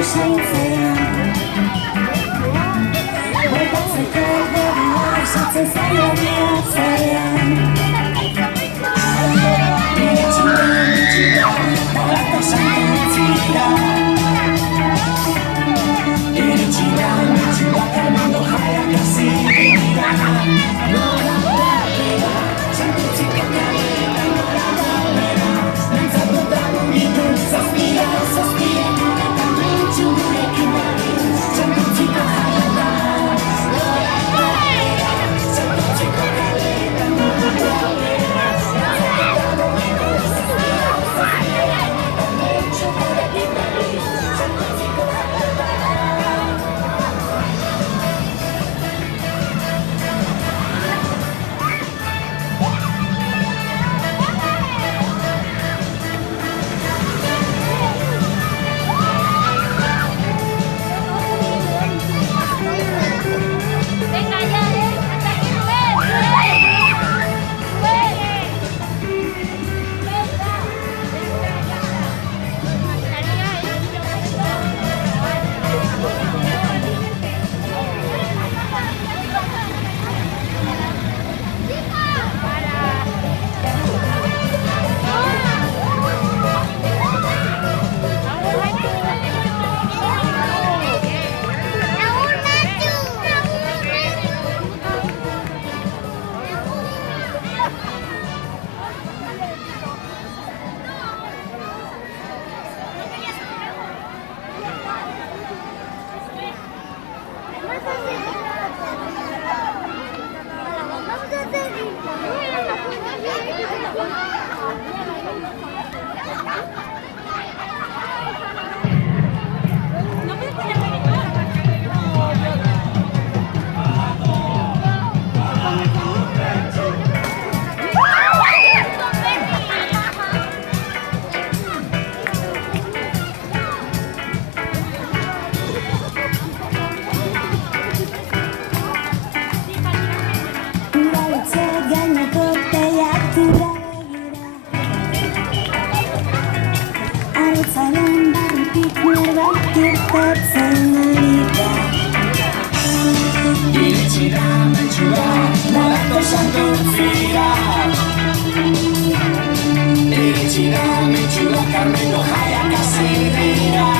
Zaintzean Bueltatzeko godua esatzen zaila bihatzean Iritxira, balako santuntzira Iritxira, bakar jaiak hasi dira Nora batera, santuntziko kaletan nora batera Nantzatu da mugitu, zazpira, gurekin ari, santuntziko jaia da Nora batera, santuntziko kaletan nora batera Nantzatu da mugitu, zazpira, gurekin ari, santuntziko jaia da Zaren barrutik norbait irtetzen ari da Iritxira mentxura, nolako santuntzira Iritxira mentxura, karmengo jaiak hasi dira